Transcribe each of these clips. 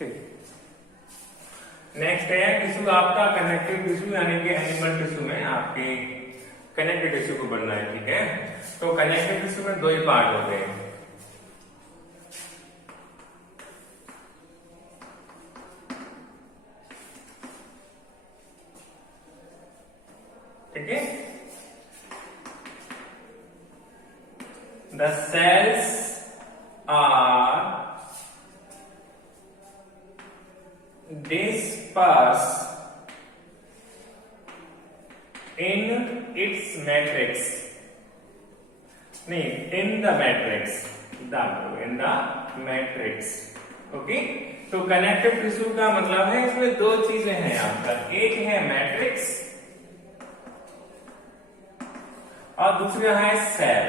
ठीक। नेक्स्ट है टिश्यू आपका कनेक्टिव टिश्यू यानी कि एनिमल टिश्यू में आपके कनेक्टिव टिश्यू को बनना है, ठीक है। तो कनेक्टिव टिश्यू में दो ही पार्ट होते हैं, ठीक है। The cells are disperse in its matrix, नहीं in the matrix, in the matrix, okay. तो कनेक्टिव टिश्यू का मतलब है इसमें दो चीजें हैं आपका, एक है मैट्रिक्स और दूसरा है सेल,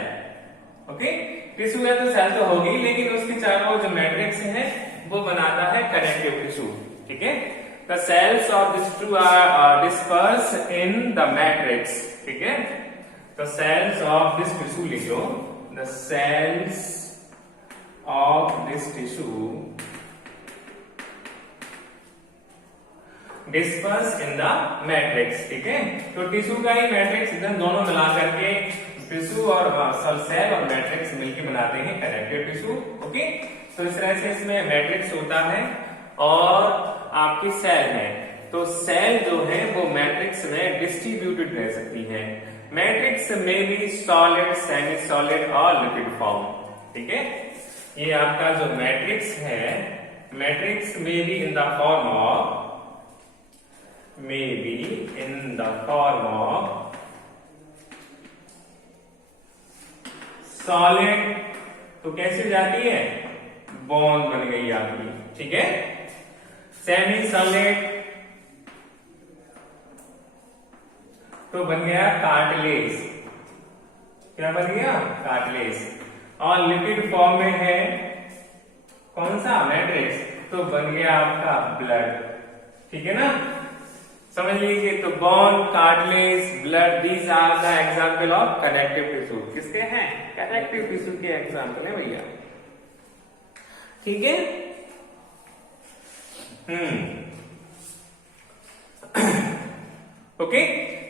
ओके। टिश्यू है तो सेल तो होगी, लेकिन उसके चारों जो मैट्रिक्स है वो बनाता है कनेक्टिव टिश्यू, ठीक है। The cells of this tissue are disperse in the matrix, ठीक है। The cells of this tissue लिखो, the cells of this tissue disperse in the matrix, ठीक है। तो टिश्यू का ही मैट्रिक्स इधर दोनों मिला करके टिश्यू और सेल और मैट्रिक्स मिलकर बनाते हैं कनेक्टिव टिश्यू, ओके। तो इस तरह से इसमें मैट्रिक्स होता है और आपकी सेल है। तो सेल जो है वो मैट्रिक्स में डिस्ट्रीब्यूटेड रह सकती है। मैट्रिक्स में भी सॉलिड, सेमी सॉलिड और लिक्विड फॉर्म, ठीक है। ये आपका जो मैट्रिक्स है, मैट्रिक्स में भी in the form of, solid, तो कैसे जाती है, बॉन्ड बन गई आपकी, ठीक है। सेमी सॉलिड तो बन गया कार्टिलेज, क्या बन गया, कार्टिलेज। और लिक्विड फॉर्म में है कौन सा, मैट्रिक्स, तो बन गया आपका ब्लड, ठीक है ना। समझ लीजिए, तो bone, cartilage, blood, these are the example of connective tissue. किसके हैं, कनेक्टिव टिश्यू के एग्जाम्पल है भैया, ठीक है। ओके।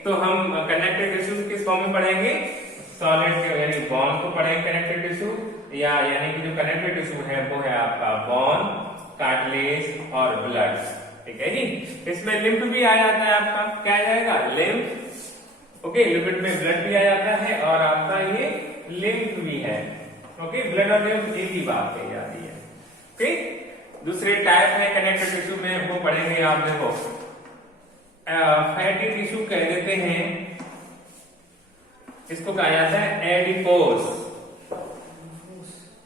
तो हम कनेक्टिव टिश्यू किस फॉर्म में पढ़ेंगे, सॉलिड के यानी बोन को पढ़ेंगे कनेक्टिव टिश्यू, या यानी कि जो कनेक्टिव टिश्यू है वो है आपका बोन, कार्टिलेज और ब्लड, ठीक है जी। इसमें लिम्फ भी आ जाता है आपका, क्या आ जाएगा, लिम्फ, ओके। लिपिड में ब्लड भी आ जाता है और आपका ये लिम्फ भी है, ओके। ब्लड और लिम्फ एक ही बात कही जाती है, ओके। दूसरे टाइप है कनेक्टिव टिश्यू में, वो पढ़ेंगे आप, देखो फैटी टिश्यू कह देते हैं, इसको कहा जाता है एडिपोस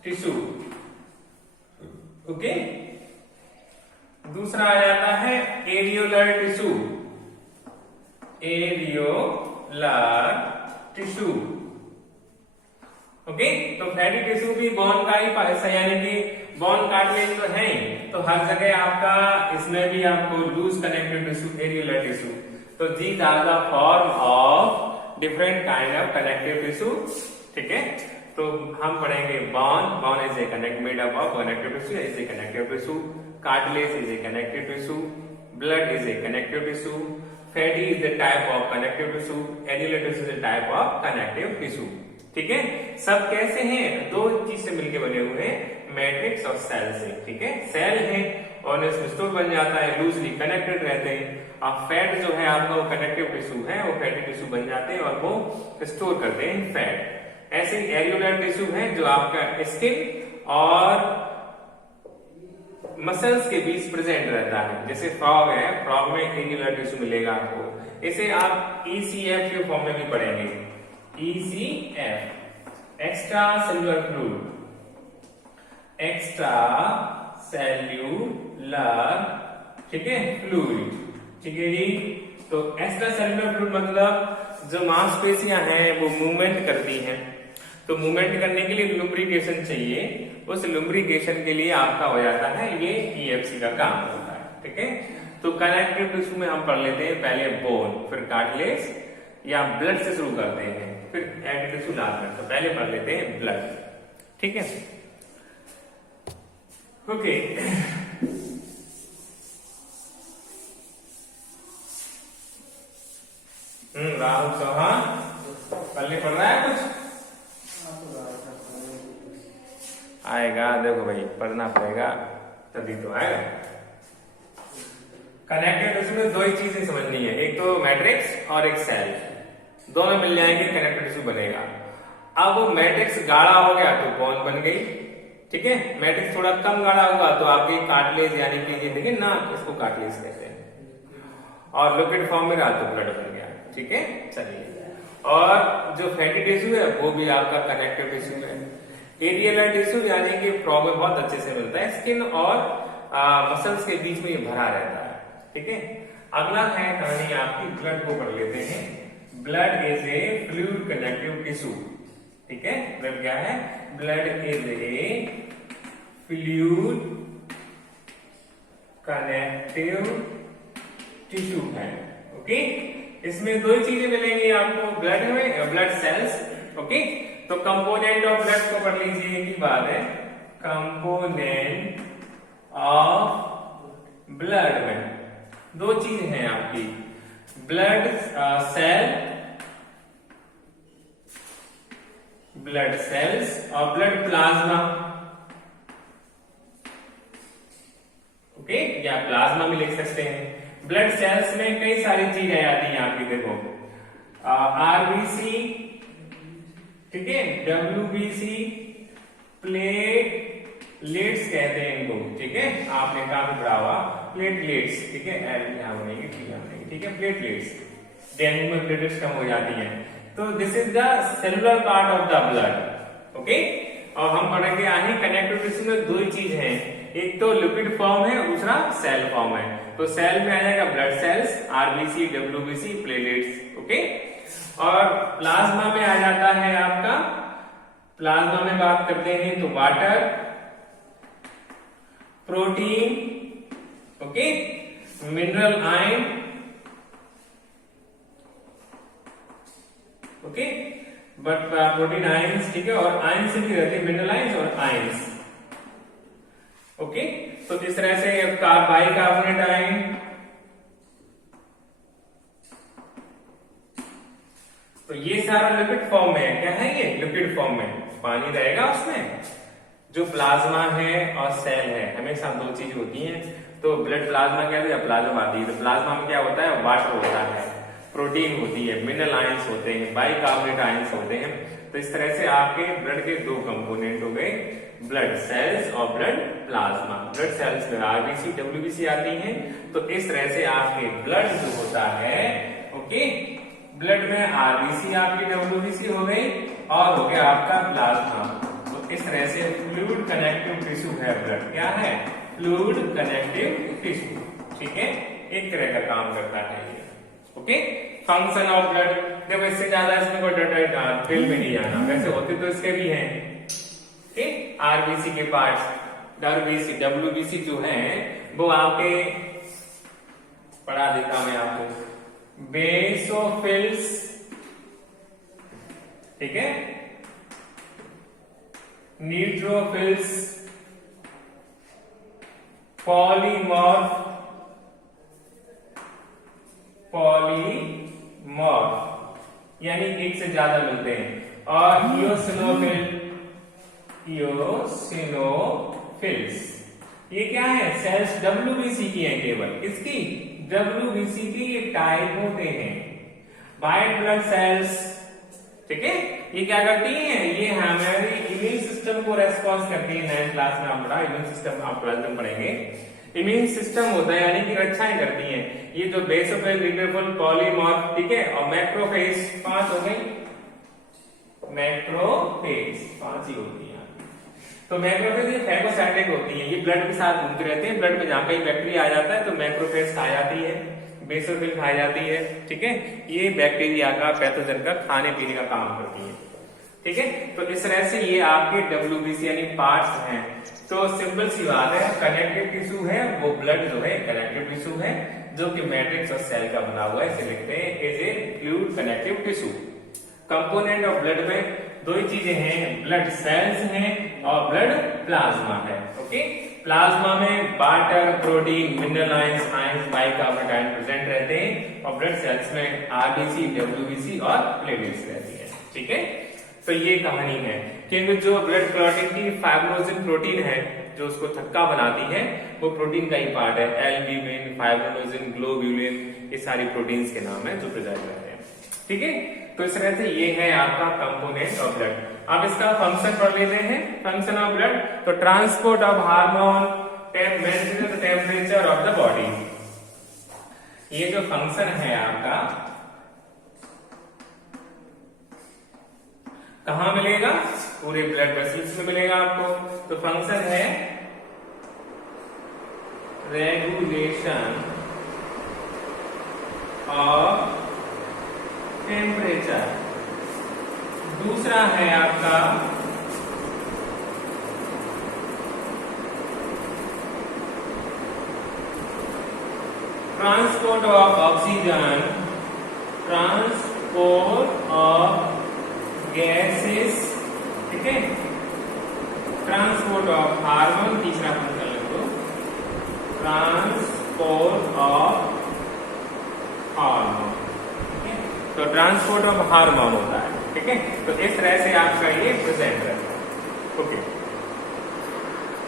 टिश्यू, ओके। दूसरा आ जाता है areolar tissue, areolar tissue, okay. तो फैटी टिश्यू भी बोन का ही हिस्सा, यानी कि बोन, कार्टिलेज तो है ही, तो हर जगह आपका इसमें भी आपको loose connective tissue, areolar tissue. तो these are the form of different kind of connective tissue, ठीक है। तो हम पढ़ेंगे bone is a connect made up of connective tissue, is a connective tissue, cartilage is a connective tissue, blood is a connective tissue, fatty is the type of connective tissue, areolar tissue is the type of connective tissue, ठीक है। सब कैसे हैं, दो चीज से मिलकर बने हुए हैं, मैट्रिक्स और सेल से, ठीक है। सेल है और इसमें स्टोर बन जाता है, लूजली कनेक्टेड रहते हैं, और फैट जो है आपका वो कनेक्टिव टिश्यू है, वो फैटी टिश्यू बन जाते हैं और वो स्टोर करते हैं फैट। ऐसे ही एरियोलर टिश्यू है जो आपका स्किन और मसल्स के बीच प्रेजेंट रहता है, जैसे फ्रॉग है, फ्रॉग में एरियोलर टिश्यू मिलेगा आपको। इसे आप ECF के फॉर्म में भी पढ़ेंगे, ECF, extra cellular fluid, extra cellular, ठीक है, फ्लूइड, ठीक है जी। तो एक्स्ट्रा सेल्यूलर फ्लूइड मतलब जो मांसपेशियां हैं वो मूवमेंट करती हैं, तो मूवमेंट करने के लिए लुब्रिकेशन चाहिए, उस लुब्रिकेशन के लिए आपका हो जाता है ये EFC का काम होता है, ठीक है। तो कनेक्टिव टिश्यू में हम पढ़ लेते हैं पहले बोन, फिर कार्टिलेज या ब्लड से शुरू करते हैं, फिर एडिटिव टिश्यू लास्ट में, तो पहले पढ़ लेते हैं ब्लड, ठीक है, ओके। चौहान पल्ले पढ़ रहा है कुछ? आएगा, देखो भाई पढ़ना पड़ेगा तभी तो आएगा। कनेक्टेड टिश्यू में दो ही चीजें समझनी है, एक तो मैट्रिक्स और एक सेल, दोनों मिल जाएंगे कनेक्टेड टिश्यू बनेगा। अब वो मैट्रिक्स गाढ़ा हो गया तो बोन बन गई, ठीक है। मैट्रिक्स थोड़ा कम गाढ़ा होगा तो आपकी कार्टिलेज यानी कि ये देखिए ना, इसको कार्टिलेज कहते हैं, और लिक्विड फॉर्म में रहा तो ब्लड बन गया, ठीक है। चलिए, और जो फैटी टिश्यू है वो भी आपका कनेक्टिव टिश्यू है। एरियलर टिश्यू यानी कि प्रॉब्लम बहुत अच्छे से मिलता है, स्किन और मसल्स के बीच में ये भरा रहता है, ठीक है। अगला है कहानी आपकी ब्लड को पढ़ लेते हैं। Blood is A fluid connective tissue, ठीक है। ब्लड क्या है? Blood is A fluid connective tissue है, ओके। इसमें दो ही चीजें मिलेंगी आपको ब्लड में, ब्लड सेल्स, ओके। तो कंपोनेंट ऑफ ब्लड को पढ़ लीजिए, एक ही बात है। कंपोनेंट ऑफ ब्लड में दो चीज हैं आपकी, ब्लड सेल, ब्लड सेल्स और ब्लड प्लाज्मा, ओके, या प्लाज्मा भी लिख सकते हैं। ब्लड सेल्स में कई सारी चीजें आती हैं आपकी, देखो आरबीसी, ठीक है, डब्ल्यूबीसी, प्लेटलेट्स कहते हैं इनको, ठीक है। आपने काफी पढ़ा हुआ प्लेटलेट्स, ठीक है, एल यहां बनेगी, टी यहां बनेगी, ठीक है। प्लेटलेट्स, डेंगू में प्लेटलेट्स कम हो जाती हैं, तो this is the cellular part of the blood, okay. और हम पढ़ेंगे आगे कनेक्टिव टिश्यू में दो ही चीज हैं, एक तो लिक्विड फॉर्म है, दूसरा सेल फॉर्म है। तो सेल में आ जाएगा blood cells, RBC, WBC, platelets, okay. और प्लाज्मा में आ जाता है आपका, प्लाज्मा में बात करते हैं तो water, protein, okay, mineral ion, okay, but protein ions, ठीक है, और आयंस से भी रहते हैं मिनरल आयंस और आयंस, ओके। तो इस तरह से बाइकार्बोनेट आयन, तो ये सारा लिक्विड फॉर्म में है, क्या है ये? लिक्विड फॉर्म में पानी रहेगा उसमें। जो प्लाज्मा है और सेल है, हमेशा दो चीज होती हैं, तो ब्लड प्लाज्मा कहते हैं, प्लाज्मा आती है, तो प्लाज्मा में क्या होता है? वाटर होता है, प्रोटीन होती है, मिनरल आयंस होते हैं, बाइकार्बोनेट आयंस होते हैं। तो इस तरह से आपके ब्लड के दो कंपोनेंट हो गए, ब्लड सेल्स और ब्लड प्लाज्मा। ब्लड सेल्स में आरबीसी, डब्ल्यूबीसी आती हैं। तो इस तरह से आपके ब्लड जो होता है, ओके, ब्लड में आरबीसी आपकी डब्ल्यूबीसी हो गई और हो गया आपका प्लाज्मा। तो इस तरह से फ्लूइड कनेक्टिव टिश्यू है ब्लड, क्या है? फ्लूइड कनेक्टिव टिश्यू, ठीक है, एक तरह का काम करता है ये, ओके। फंक्शन ऑफ ब्लड, देखो इससे ज्यादा इसमें कोई डिटेल में नहीं जाना, वैसे होते तो इसके भी हैं, ओके। आरबीसी के पार्ट्स, डब्ल्यूबीसी जो है वो आपके पढ़ा देता मैं आपको, बेसोफिल्स, ठीक है, न्यूट्रोफिल्स, पॉलीमॉर्फ, यानी एक से ज्यादा मिलते हैं, और इयोसिनोफिल्स, ये क्या है? सेल्स डब्ल्यूबीसी की है, केवल इसकी डब्ल्यूबीसी की ये टाइप होते हैं। व्हाइट ब्लड सेल्स, ठीक है, ये क्या करती हैं? ये हमारे इम्यून सिस्टम को रेस्पॉन्स करती है। 9th क्लास में आप पढ़ा, इम्यून सिस्टम आप 12th में पढ़ेंगे। इम्यून सिस्टम होता है यानी कि रक्षाएं करती हैं। ये जो बेसोफिल, न्यूट्रोफिल, पॉलीमॉर्फ, ठीक है, और मैक्रोफेज, 5 हो गई। मैक्रोफेज 5 ही होती है। तो मैक्रोफेज ये फैगोसाइटिक होती है, ये ब्लड के साथ घूमते रहते हैं। ब्लड में जहां कहीं बैक्टीरिया आ जाता है तो मैक्रोफेज खा जाती है, बेसोफिल खाई जाती है, ठीक है। ये बैक्टीरिया का, पैथोजन का खाने पीने का काम करती है, ठीक है। तो इस तरह से ये आपके डब्ल्यूबीसी यानी पार्ट्स हैं। तो सिंपल सी बात है, कनेक्टिव टिश्यू है वो ब्लड जो है कनेक्टिव टिश्यू है, जो कि मैट्रिक्स और सेल का बना हुआ है, इसे लिखते हैं as a fluid connective tissue. Component of blood में दो ही चीजें हैं, ब्लड सेल्स हैं और ब्लड प्लाज्मा है, ओके। प्लाज्मा में water, protein, mineral ions, bicarbonate ion present रहते हैं और ब्लड सेल्स में आरबीसी, डब्ल्यूबीसी और प्लेटलेट्स रहती है। ठीक है, तो ये कहानी है। क्योंकि जो ब्लड क्लॉटिंग की फाइब्रोसिन प्रोटीन है जो उसको थक्का बनाती है, वो प्रोटीन का ही पार्ट है। एल्ब्यूमिन, फाइब्रोनोजिन, ग्लोब्यूलिन, ये सारी प्रोटीन्स के नाम है जो प्रेजेंट रहते हैं। ठीक है, तो इस तरह से ये है आपका कंपोनेंट ऑफ ब्लड। अब इसका फंक्शन पढ़ लेते हैं। फंक्शन ऑफ ब्लड, तो transport of hormone, maintain the temperature of the body. ये जो फंक्शन है आपका कहां मिलेगा? पूरे ब्लड वेसल्स में मिलेगा आपको। तो फंक्शन है रेगुलेशन ऑफ टेम्परेचर। दूसरा है आपका transport of oxygen, transport of gases. ठीक है, ट्रांसपोर्ट ऑफ हार्मोन, तीसरा फंक्शन लिख दो, ट्रांसपोर्ट ऑफ हार्मोन। ठीक है, तो ट्रांसपोर्ट ऑफ हार्मोन होता है। ठीक है, तो इस तरह से आपका ये प्रेजेंट रहता है। ओके।